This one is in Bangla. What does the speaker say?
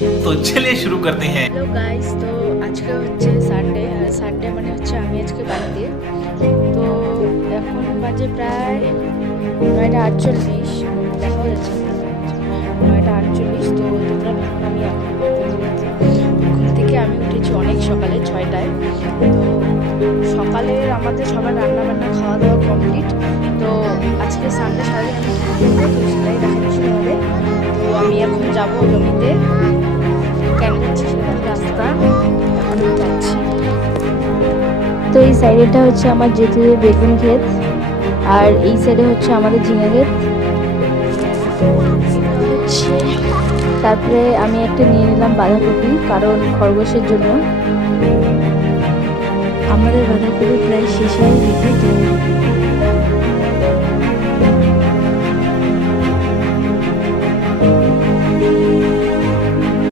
तो चलिए शुरू करते हैं। হ্যালো গাইস, তো আজকে হচ্ছে সানডে, আর সানডে মানে হচ্ছে আমি আজকে বাড়িতে। তো এখন বাজে প্রায় 9:48, দেখাও যাচ্ছে না, 9:48। তো তোমরা ভাবো আমি এখন ঘুম থেকে আমি উঠেছি অনেক সকালে 6টায়। তো সকালের আমাদের সবার রান্নাবান্না খাওয়া দাওয়া কমপ্লিট। তো আজকে সানডে সারাদিন আমি কী করবো তো সেটাই দেখানো শুরু হবে। তো আমি এখন যাবো জমিতে, কেন যাচ্ছি সেটা রাস্তা, এখন আমি যাচ্ছি। তো এই সাইডেটা হচ্ছে আমার জেঠুদের বেগুন ক্ষেত, আর এই সাইডে হচ্ছে আমাদের ঝিঙে ক্ষেত হচ্ছে। তারপরে আমি একটা নিয়ে নিলাম বাঁধাকপি, কারণ খরগোশের জন্য। আমাদের বাঁধাকপি প্রায় শেষ হয়ে গেছে, তো